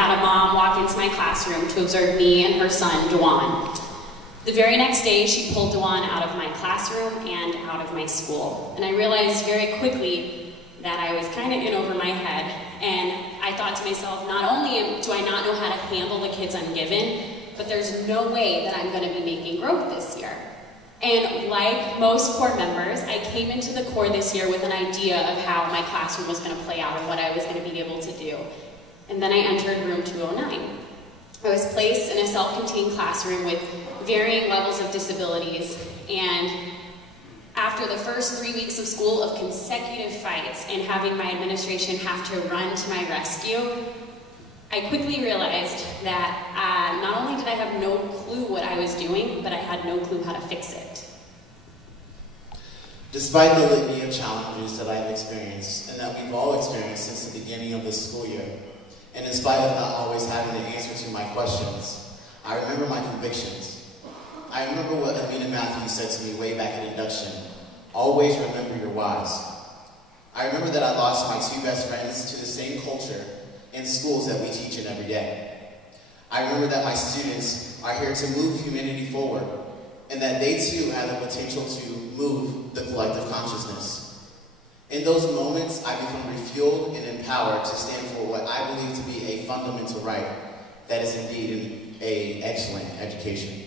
had a mom walk into my classroom to observe me and her son, Dewan. The very next day, she pulled Dewan out of my classroom and out of my school. And I realized very quickly that I was kind of in over my head. And I thought to myself, not only do I not know how to handle the kids I'm given, but there's no way that I'm going to be making growth this year. And like most Corps members, I came into the Corps this year with an idea of how my classroom was going to play out and what I was going to be able to do. And then I entered room 209. I was placed in a self-contained classroom with varying levels of disabilities, and after the first 3 weeks of school of consecutive fights and having my administration have to run to my rescue, I quickly realized that not only did I have no clue what I was doing, but I had no clue how to fix it. Despite the litany of challenges that I've experienced, and that we've all experienced since the beginning of this school year, and in spite of not always having the answer to my questions, I remember my convictions. I remember what Amina Matthews said to me way back at induction: always remember your whys. I remember that I lost my two best friends to the same culture and schools that we teach in every day. I remember that my students are here to move humanity forward, and that they too have the potential to move the collective consciousness. In those moments, I become refueled and empowered to stand for what I believe to be a fundamental right that is indeed an excellent education.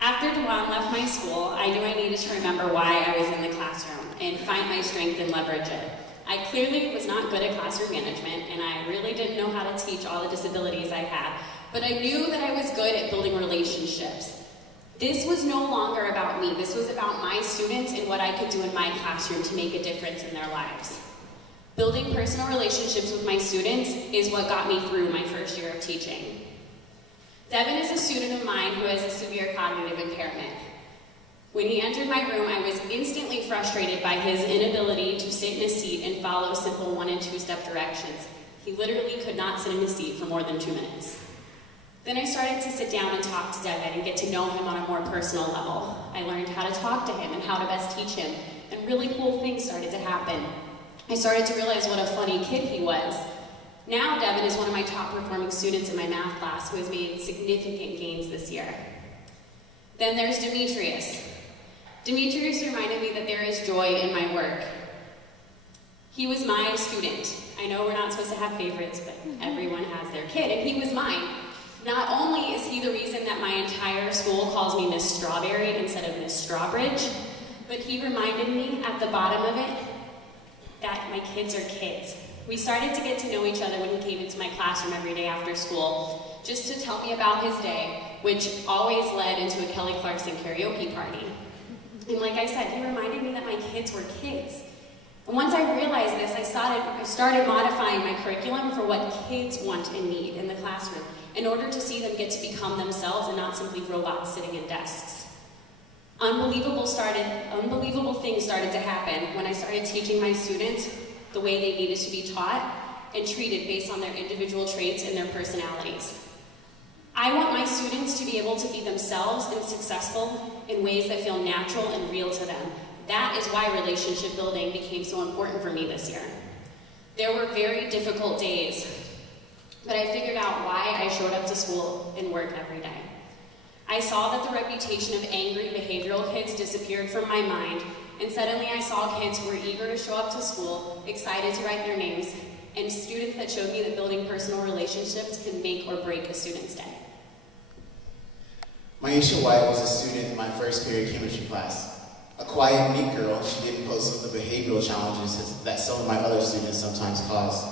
After Dewan left my school, I knew I needed to remember why I was in the classroom and find my strength and leverage it. I clearly was not good at classroom management, and I really didn't know how to teach all the disabilities I had, but I knew that I was good at building relationships. This was no longer about me. This was about my students and what I could do in my classroom to make a difference in their lives. Building personal relationships with my students is what got me through my first year of teaching. Devin is a student of mine who has a severe cognitive impairment. When he entered my room, I was instantly frustrated by his inability to sit in a seat and follow simple 1- and 2-step directions. He literally could not sit in his seat for more than 2 minutes. Then I started to sit down and talk to Devin and get to know him on a more personal level. I learned how to talk to him and how to best teach him, and really cool things started to happen. I started to realize what a funny kid he was. Now Devin is one of my top performing students in my math class who has made significant gains this year. Then there's Demetrius. Demetrius reminded me that there is joy in my work. He was my student. I know we're not supposed to have favorites, but everyone has their kid, and he was mine. Not only is he the reason that my entire school calls me Miss Strawberry instead of Miss Strawbridge, but he reminded me at the bottom of it that my kids are kids. We started to get to know each other when he came into my classroom every day after school, just to tell me about his day, which always led into a Kelly Clarkson karaoke party. And like I said, he reminded me that my kids were kids. And once I realized this, I started modifying my curriculum for what kids want and need in the classroom, in order to see them get to become themselves and not simply robots sitting in desks. Unbelievable things started to happen when I started teaching my students the way they needed to be taught and treated based on their individual traits and their personalities. I want my students to be able to be themselves and successful in ways that feel natural and real to them. That is why relationship building became so important for me this year. There were very difficult days, but I figured out why I showed up to school and work every day. I saw that the reputation of angry behavioral kids disappeared from my mind, and suddenly I saw kids who were eager to show up to school, excited to write their names, and students that showed me that building personal relationships can make or break a student's day. Maisha White was a student in my first period chemistry class. A quiet, neat girl, she didn't pose some of the behavioral challenges that some of my other students sometimes cause.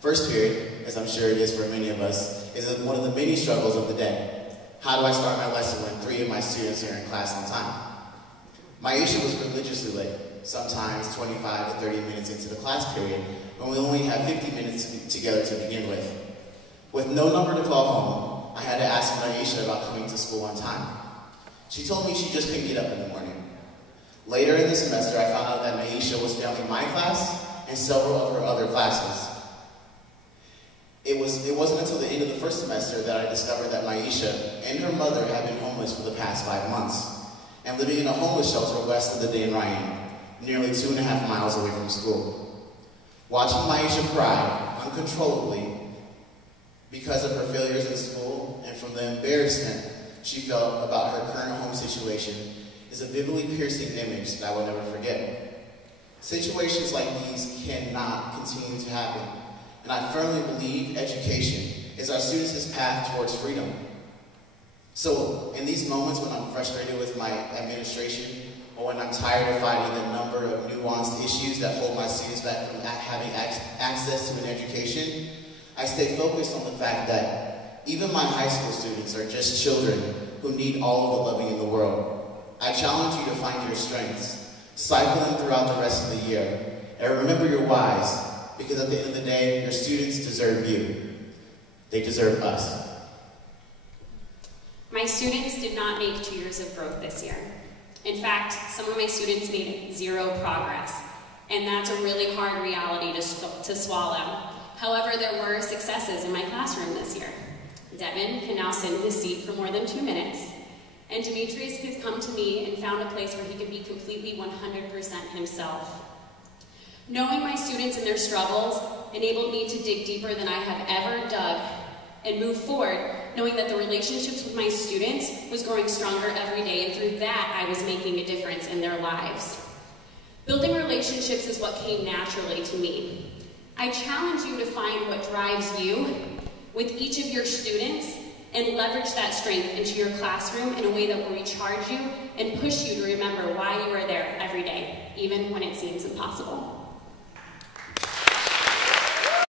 First period, as I'm sure it is for many of us, is one of the many struggles of the day. How do I start my lesson when 3 of my students are in class on time? Maisha was religiously late, sometimes 25 to 30 minutes into the class period, when we only had 50 minutes together to begin with. With no number to call home, I had to ask Maisha about coming to school on time. She told me she just couldn't get up in the morning. Later in the semester, I found out that Maisha was failing my class and several of her other classes. It wasn't until the end of the first semester that I discovered that Maisha and her mother had been homeless for the past 5 months and living in a homeless shelter west of the Dan Ryan, nearly 2.5 miles away from school. Watching Maisha cry uncontrollably because of her failures in school and from the embarrassment she felt about her current home situation is a vividly piercing image that I will never forget. Situations like these cannot continue to happen, and I firmly believe education is our students' path towards freedom. So, in these moments when I'm frustrated with my administration, or when I'm tired of fighting the number of nuanced issues that hold my students back from having access to an education, I stay focused on the fact that even my high school students are just children who need all of the loving in the world. I challenge you to find your strengths, cycle them throughout the rest of the year, and remember your whys, because at the end of the day, your students deserve you. They deserve us. My students did not make 2 years of growth this year. In fact, some of my students made 0 progress, and that's a really hard reality to swallow. However, there were successes in my classroom this year. Devin can now sit in his seat for more than 2 minutes, and Demetrius could come to me and found a place where he could be completely 100% himself. Knowing my students and their struggles enabled me to dig deeper than I have ever dug and move forward, knowing that the relationships with my students was growing stronger every day, and through that, I was making a difference in their lives. Building relationships is what came naturally to me. I challenge you to find what drives you with each of your students and leverage that strength into your classroom in a way that will recharge you and push you to remember why you are there every day, even when it seems impossible.